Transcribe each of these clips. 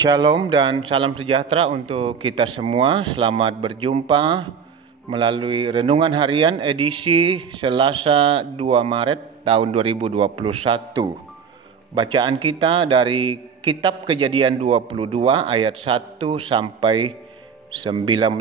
Shalom dan salam sejahtera untuk kita semua. Selamat berjumpa melalui Renungan Harian edisi Selasa 2 Maret tahun 2021. Bacaan kita dari Kitab Kejadian 22 ayat 1 sampai 19.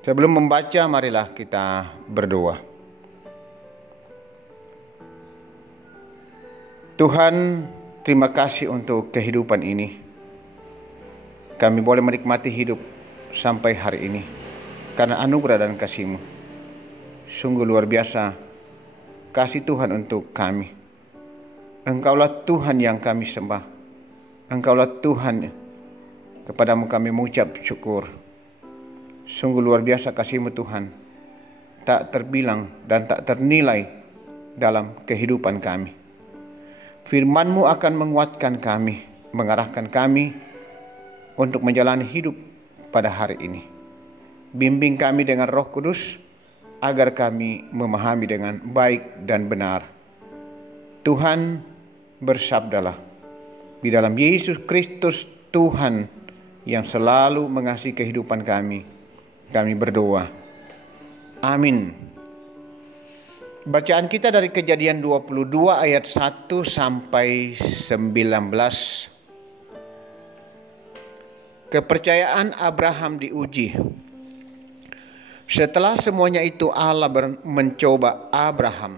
Sebelum membaca, marilah kita berdoa. Tuhan, terima kasih untuk kehidupan ini. Kami boleh menikmati hidup sampai hari ini karena anugerah dan kasih-Mu. Sungguh luar biasa kasih Tuhan untuk kami. Engkaulah Tuhan yang kami sembah. Engkaulah Tuhan, kepadamu kami mengucap syukur. Sungguh luar biasa kasih-Mu Tuhan, tak terbilang dan tak ternilai dalam kehidupan kami. Firman-Mu akan menguatkan kami, mengarahkan kami untuk menjalani hidup pada hari ini. Bimbing kami dengan Roh Kudus agar kami memahami dengan baik dan benar. Tuhan, bersabdalah. Di dalam Yesus Kristus Tuhan yang selalu mengasihi kehidupan kami berdoa. Amin. Bacaan kita dari Kejadian 22 ayat 1 sampai 19. Kepercayaan Abraham diuji. Setelah semuanya itu Allah mencoba Abraham.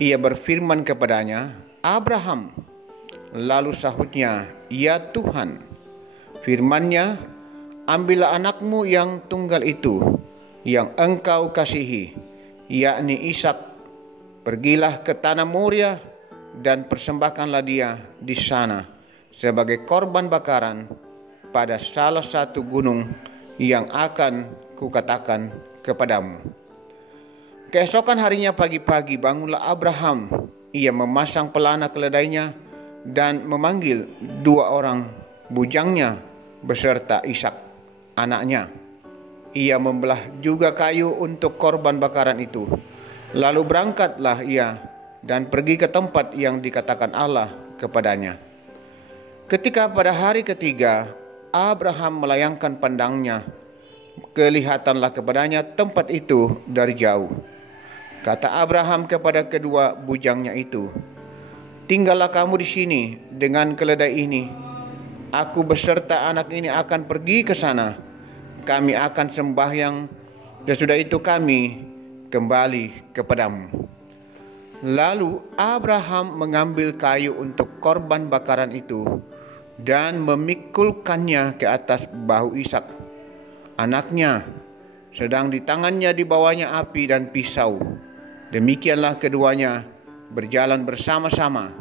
Ia berfirman kepadanya, "Abraham." Lalu sahutnya, "Ya Tuhan." Firman-Nya, "Ambillah anakmu yang tunggal itu, yang engkau kasihi, yakni Ishak, pergilah ke tanah Moria dan persembahkanlah dia di sana sebagai korban bakaran pada salah satu gunung yang akan kukatakan kepadamu." Keesokan harinya pagi-pagi bangunlah Abraham. Ia memasang pelana keledainya dan memanggil 2 orang bujangnya beserta Ishak, anaknya. Ia membelah juga kayu untuk korban bakaran itu. Lalu berangkatlah ia dan pergi ke tempat yang dikatakan Allah kepadanya. Ketika pada hari ketiga Abraham melayangkan pandangnya, kelihatanlah kepadanya tempat itu dari jauh. Kata Abraham kepada kedua bujangnya itu, "Tinggallah kamu di sini dengan keledai ini. Aku beserta anak ini akan pergi ke sana. Kami akan sembahyang, sesudah itu kami kembali kepadamu." Lalu Abraham mengambil kayu untuk korban bakaran itu dan memikulkannya ke atas bahu Ishak, anaknya, sedang di tangannya dibawanya api dan pisau. Demikianlah keduanya berjalan bersama-sama.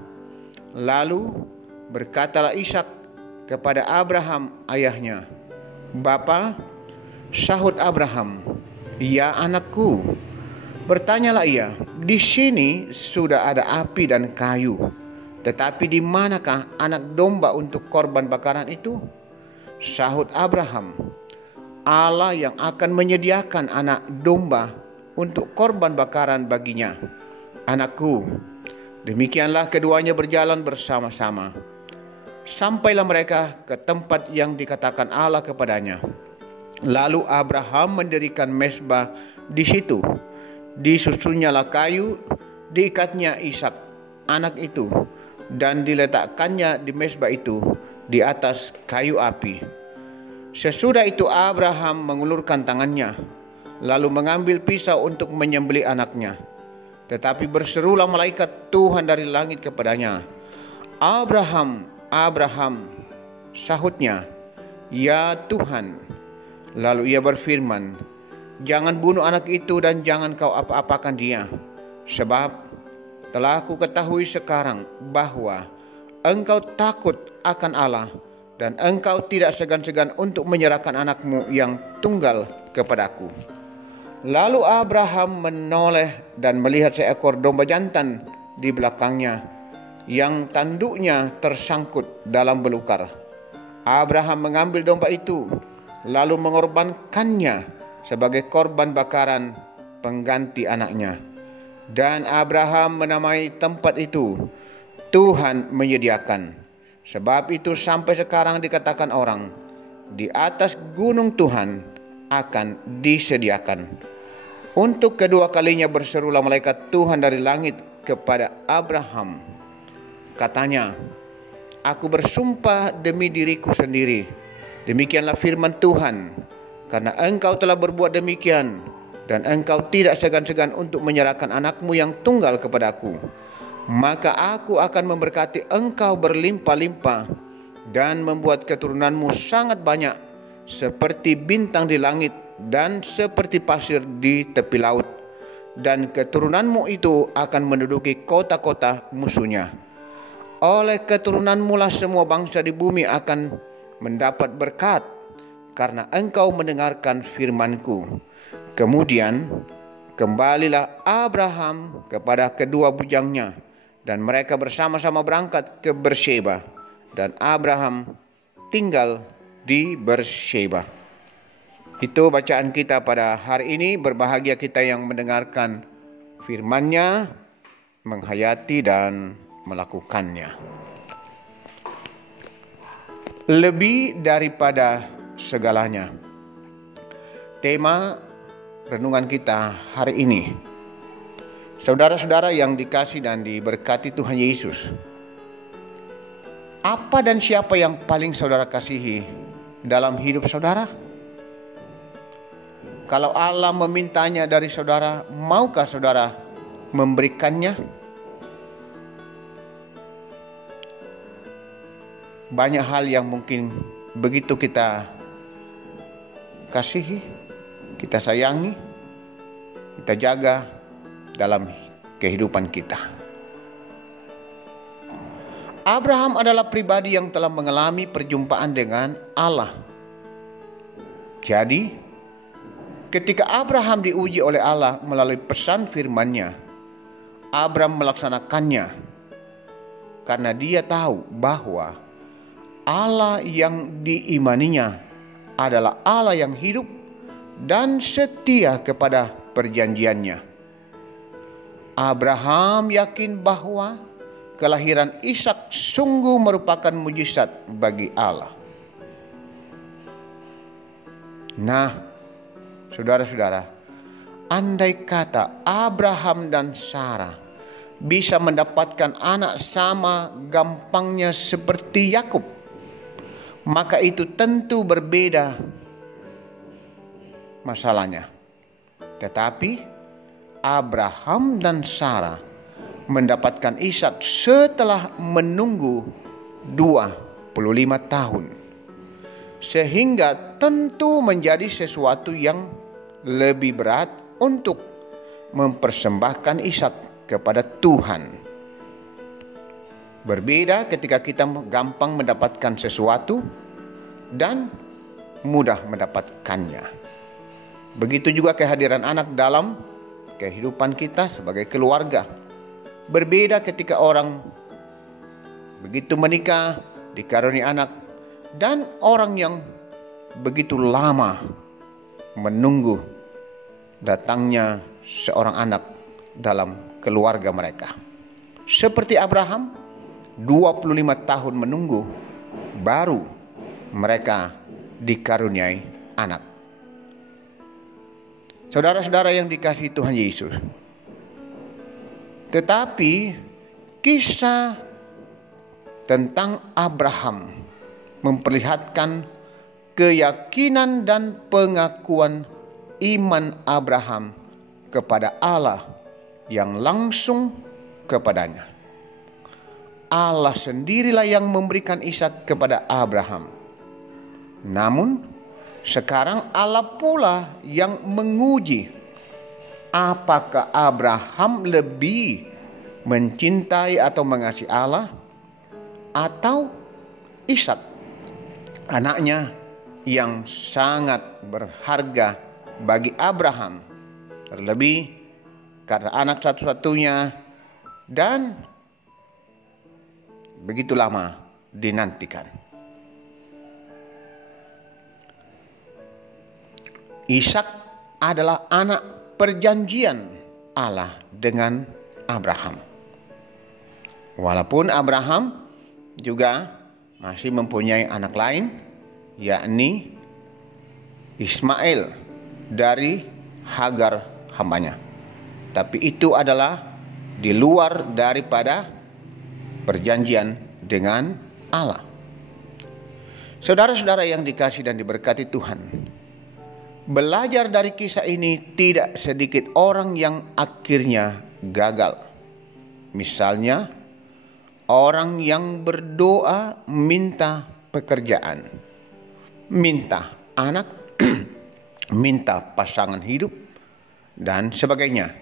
Lalu berkatalah Ishak kepada Abraham ayahnya, "Bapa." Sahut Abraham, "Ya anakku." Bertanyalah ia, "Di sini sudah ada api dan kayu, tetapi di manakah anak domba untuk korban bakaran itu?" Sahut Abraham, "Allah yang akan menyediakan anak domba untuk korban bakaran baginya, anakku." Demikianlah keduanya berjalan bersama-sama. Sampailah mereka ke tempat yang dikatakan Allah kepadanya. Lalu Abraham mendirikan mezbah di situ. Disusunyalah kayu, diikatnya Ishak, anak itu, dan diletakkannya di mezbah itu di atas kayu api. Sesudah itu Abraham mengulurkan tangannya, lalu mengambil pisau untuk menyembelih anaknya. Tetapi berserulah malaikat Tuhan dari langit kepadanya, "Abraham, Abraham." Sahutnya, "Ya Tuhan." Lalu ia berfirman, "Jangan bunuh anak itu dan jangan kau apa-apakan dia. Sebab telah aku ketahui sekarang bahwa engkau takut akan Allah dan engkau tidak segan-segan untuk menyerahkan anakmu yang tunggal kepadaku." Lalu Abraham menoleh dan melihat seekor domba jantan di belakangnya yang tanduknya tersangkut dalam belukar. Abraham mengambil domba itu lalu mengorbankannya sebagai korban bakaran pengganti anaknya. Dan Abraham menamai tempat itu Tuhan menyediakan. Sebab itu sampai sekarang dikatakan orang, di atas gunung Tuhan akan disediakan. Untuk kedua kalinya berserulah malaikat Tuhan dari langit kepada Abraham. Katanya, aku bersumpah demi diriku sendiri, demikianlah firman Tuhan, karena engkau telah berbuat demikian, dan engkau tidak segan-segan untuk menyerahkan anakmu yang tunggal kepadaku, maka aku akan memberkati engkau berlimpah-limpah dan membuat keturunanmu sangat banyak seperti bintang di langit dan seperti pasir di tepi laut. Dan keturunanmu itu akan menduduki kota-kota musuhnya. Oleh keturunanmu lah semua bangsa di bumi akan mendapat berkat, karena engkau mendengarkan firman-Ku. Kemudian kembalilah Abraham kepada kedua bujangnya, dan mereka bersama-sama berangkat ke Beersheba, dan Abraham tinggal di Beersheba. Itu bacaan kita pada hari ini. Berbahagia kita yang mendengarkan firman-Nya, menghayati dan melakukannya. Lebih daripada segalanya. Tema renungan kita hari ini. Saudara-saudara yang dikasihi dan diberkati Tuhan Yesus, apa dan siapa yang paling saudara kasihi dalam hidup saudara? Kalau Allah memintanya dari saudara, maukah saudara memberikannya? Banyak hal yang mungkin begitu kita kasihi, kita sayangi, kita jaga dalam kehidupan kita. Abraham adalah pribadi yang telah mengalami perjumpaan dengan Allah. Jadi, ketika Abraham diuji oleh Allah melalui pesan firman-Nya, Abraham melaksanakannya karena dia tahu bahwa Allah yang diimaninya adalah Allah yang hidup dan setia kepada perjanjiannya. Abraham yakin bahwa kelahiran Ishak sungguh merupakan mujizat bagi Allah. Nah, saudara-saudara, andai kata Abraham dan Sarah bisa mendapatkan anak sama gampangnya seperti Yakub, maka itu tentu berbeda masalahnya. Tetapi Abraham dan Sarah mendapatkan Ishak setelah menunggu 25 tahun. Sehingga tentu menjadi sesuatu yang lebih berat untuk mempersembahkan Ishak kepada Tuhan. Berbeda ketika kita gampang mendapatkan sesuatu dan mudah mendapatkannya. Begitu juga kehadiran anak dalam kehidupan kita sebagai keluarga. Berbeda ketika orang begitu menikah, dikaruniai anak, dan orang yang begitu lama menunggu datangnya seorang anak dalam keluarga mereka. Seperti Abraham, 25 tahun menunggu, baru mereka dikaruniai anak. Saudara-saudara yang dikasihi Tuhan Yesus, tetapi kisah tentang Abraham memperlihatkan keyakinan dan pengakuan iman Abraham kepada Allah yang langsung kepadanya. Allah sendirilah yang memberikan Ishak kepada Abraham. Namun sekarang Allah pula yang menguji apakah Abraham lebih mencintai atau mengasihi Allah atau Ishak, anaknya yang sangat berharga bagi Abraham, terlebih karena anak satu-satunya dan begitu lama dinantikan. Ishak adalah anak perjanjian Allah dengan Abraham. Walaupun Abraham juga masih mempunyai anak lain, yakni Ismail dari Hagar hambanya. Tapi itu adalah di luar daripada perjanjian dengan Allah. Saudara-saudara yang dikasihi dan diberkati Tuhan, belajar dari kisah ini tidak sedikit orang yang akhirnya gagal. Misalnya, orang yang berdoa minta pekerjaan, minta anak, minta pasangan hidup, dan sebagainya.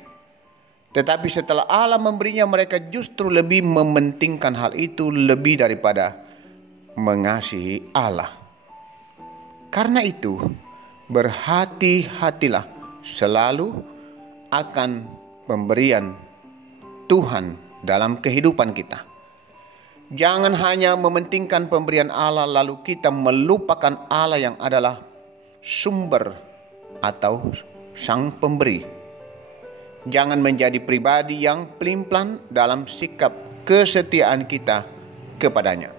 Tetapi setelah Allah memberinya, mereka justru lebih mementingkan hal itu lebih daripada mengasihi Allah. Karena itu, berhati-hatilah selalu akan pemberian Tuhan dalam kehidupan kita. Jangan hanya mementingkan pemberian Allah lalu kita melupakan Allah yang adalah sumber atau sang pemberi. Jangan menjadi pribadi yang pelin-pelan dalam sikap kesetiaan kita kepadanya.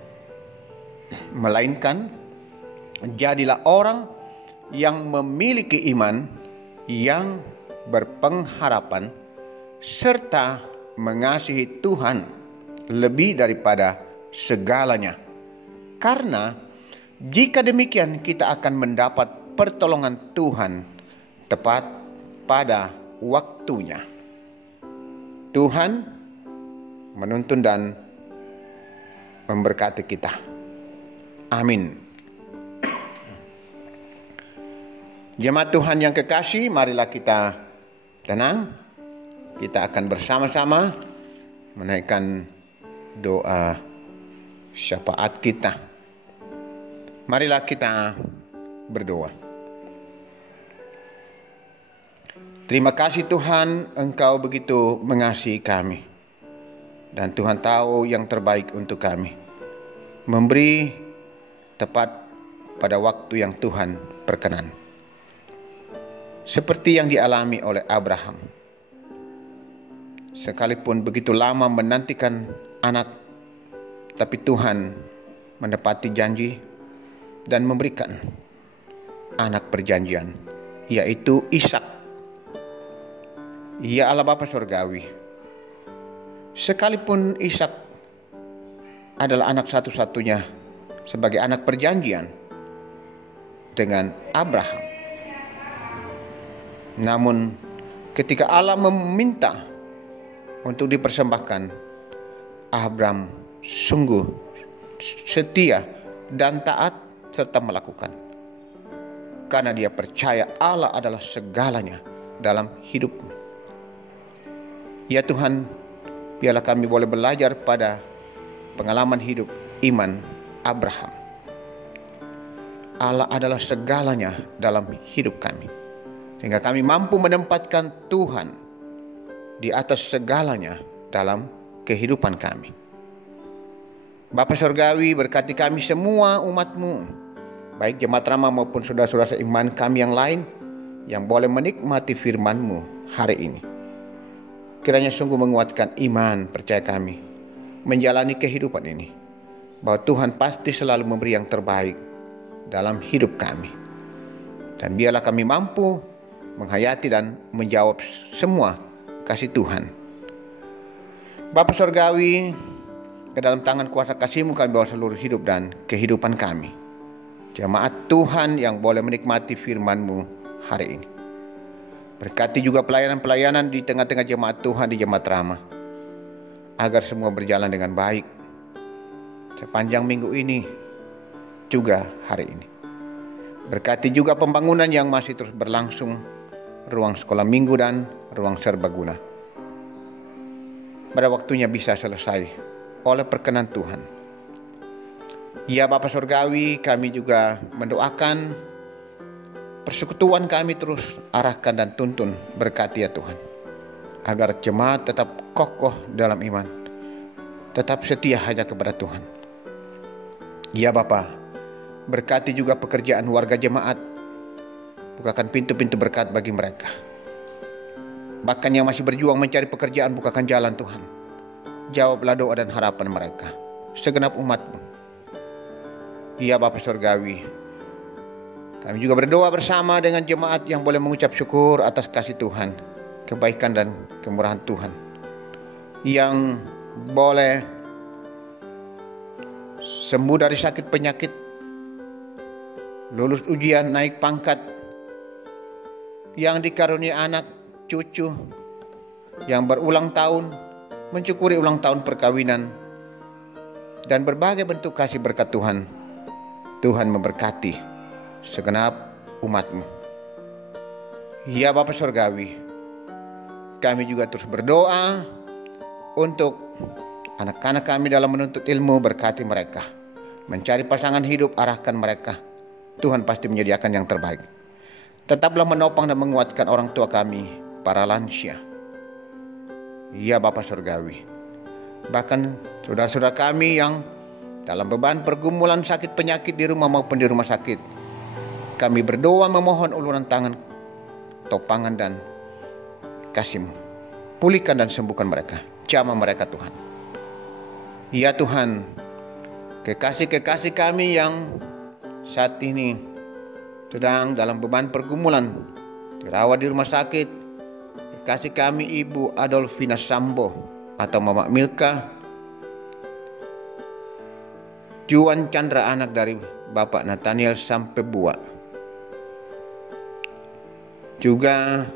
Melainkan jadilah orang yang memiliki iman yang berpengharapan serta mengasihi Tuhan lebih daripada segalanya. Karena jika demikian kita akan mendapat pertolongan Tuhan tepat pada waktunya. Tuhan menuntun dan memberkati kita. Amin. Jemaat Tuhan yang kekasih, marilah kita tenang. Kita akan bersama-sama menaikkan doa syafaat kita. Marilah kita berdoa. Terima kasih Tuhan, Engkau begitu mengasihi kami. Dan Tuhan tahu yang terbaik untuk kami. Memberi tepat pada waktu yang Tuhan perkenan. Seperti yang dialami oleh Abraham. Sekalipun begitu lama menantikan anak, tapi Tuhan menepati janji dan memberikan anak perjanjian, yaitu Ishak. Ya Allah Bapa Surgawi, sekalipun Ishak adalah anak satu-satunya sebagai anak perjanjian dengan Abraham, namun ketika Allah meminta untuk dipersembahkan, Abraham sungguh setia dan taat serta melakukan. Karena dia percaya Allah adalah segalanya dalam hidupnya. Ya Tuhan, biarlah kami boleh belajar pada pengalaman hidup iman Abraham. Allah adalah segalanya dalam hidup kami. Sehingga kami mampu menempatkan Tuhan di atas segalanya dalam kehidupan kami. Bapa Surgawi, berkati kami semua umat-Mu, baik jemaat Rama maupun saudara-saudara seiman kami yang lain yang boleh menikmati firman-Mu hari ini. Kiranya sungguh menguatkan iman percaya kami menjalani kehidupan ini, bahwa Tuhan pasti selalu memberi yang terbaik dalam hidup kami. Dan biarlah kami mampu menghayati dan menjawab semua kasih Tuhan. Bapa Surgawi, ke dalam tangan kuasa kasih-Mu kami bawa seluruh hidup dan kehidupan kami. Jemaat Tuhan yang boleh menikmati firman-Mu hari ini. Berkati juga pelayanan-pelayanan di tengah-tengah jemaat Tuhan di Jemaat Rama, agar semua berjalan dengan baik sepanjang minggu ini juga hari ini. Berkati juga pembangunan yang masih terus berlangsung, ruang sekolah minggu dan ruang serbaguna. Pada waktunya bisa selesai oleh perkenan Tuhan. Ya Bapa Surgawi, kami juga mendoakan persekutuan kami terus arahkan dan tuntun, berkati ya Tuhan, agar jemaat tetap kokoh dalam iman, tetap setia hanya kepada Tuhan. Ya Bapa, berkati juga pekerjaan warga jemaat, bukakan pintu-pintu berkat bagi mereka. Bahkan yang masih berjuang mencari pekerjaan, bukakan jalan Tuhan. Jawablah doa dan harapan mereka, segenap umat-Mu. Ya Bapa Surgawi, kami juga berdoa bersama dengan jemaat yang boleh mengucap syukur atas kasih Tuhan, kebaikan dan kemurahan Tuhan, yang boleh sembuh dari sakit penyakit, lulus ujian, naik pangkat, yang dikaruniai anak, cucu, yang berulang tahun, mensyukuri ulang tahun perkawinan, dan berbagai bentuk kasih berkat Tuhan. Tuhan memberkati segenap umat-Mu. Ya Bapa Surgawi, kami juga terus berdoa untuk anak-anak kami dalam menuntut ilmu, berkati mereka. Mencari pasangan hidup, arahkan mereka. Tuhan pasti menyediakan yang terbaik. Tetaplah menopang dan menguatkan orang tua kami, para lansia. Ya Bapa Surgawi, bahkan saudara-saudara kami yang dalam beban pergumulan sakit penyakit di rumah maupun di rumah sakit, kami berdoa memohon uluran tangan, topangan dan kasih-Mu. Pulihkan dan sembuhkan mereka, jamah mereka Tuhan. Ya Tuhan, kekasih-kekasih kami yang saat ini sedang dalam beban pergumulan, dirawat di rumah sakit, kekasih kami Ibu Adolfina Sambo atau Mama Milka, Juan Chandra, anak dari Bapak Nathaniel sampai Buat. Juga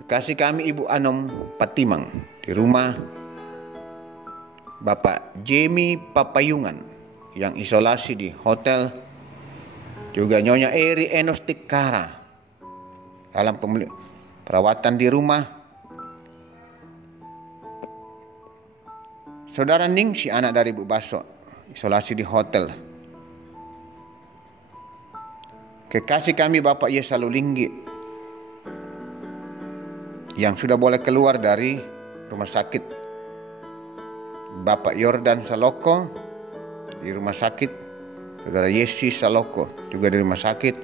kekasih kami Ibu Anom Patimang di rumah Bapak Jamie Papayungan yang isolasi di hotel. Juga Nyonya Eri Enostikara dalam perawatan di rumah. Saudara Ningsi, anak dari Bu Baso, isolasi di hotel. Kekasih kami Bapak Yesalulinggi yang sudah boleh keluar dari rumah sakit. Bapak Yordan Saloko di rumah sakit. Saudara Yesi Saloko juga di rumah sakit.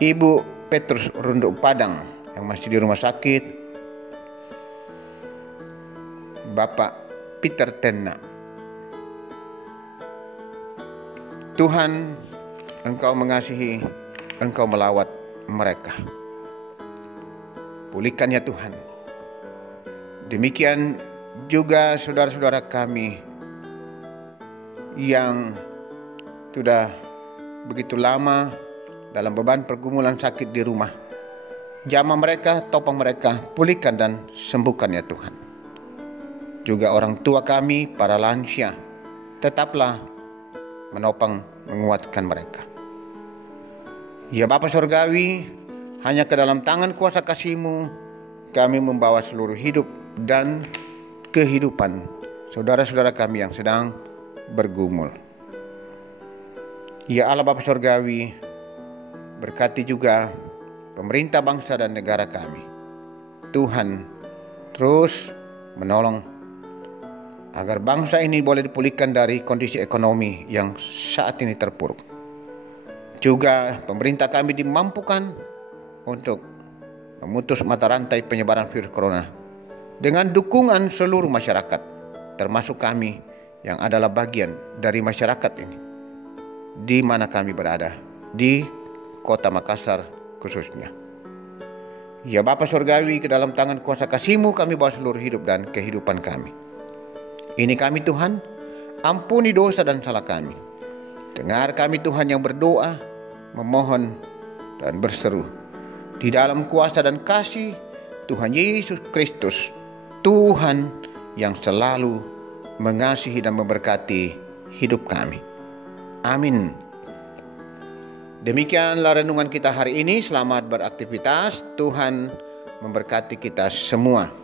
Ibu Petrus Runduk Padang yang masih di rumah sakit. Bapak Peter Tenna. Tuhan, Engkau mengasihi, Engkau melawat mereka. Pulihkan ya Tuhan. Demikian juga saudara-saudara kami yang sudah begitu lama dalam beban pergumulan sakit di rumah. Jamah mereka, topang mereka, pulihkan dan sembuhkan ya Tuhan. Juga orang tua kami, para lansia, tetaplah menopang, menguatkan mereka. Ya Bapa Surgawi, hanya ke dalam tangan kuasa kasih-Mu kami membawa seluruh hidup dan kehidupan saudara-saudara kami yang sedang bergumul. Ya Allah Bapa Surgawi, berkati juga pemerintah bangsa dan negara kami. Tuhan terus menolong agar bangsa ini boleh dipulihkan dari kondisi ekonomi yang saat ini terpuruk. Juga pemerintah kami dimampukan untuk memutus mata rantai penyebaran virus corona dengan dukungan seluruh masyarakat, termasuk kami yang adalah bagian dari masyarakat ini, di mana kami berada, di Kota Makassar khususnya. Ya Bapa Surgawi, ke dalam tangan kuasa kasih-Mu kami bawa seluruh hidup dan kehidupan kami. Ini kami Tuhan, ampuni dosa dan salah kami. Dengar kami Tuhan yang berdoa, memohon dan berseru. Di dalam kuasa dan kasih Tuhan Yesus Kristus, Tuhan yang selalu mengasihi dan memberkati hidup kami. Amin. Demikianlah renungan kita hari ini. Selamat beraktivitas. Tuhan memberkati kita semua.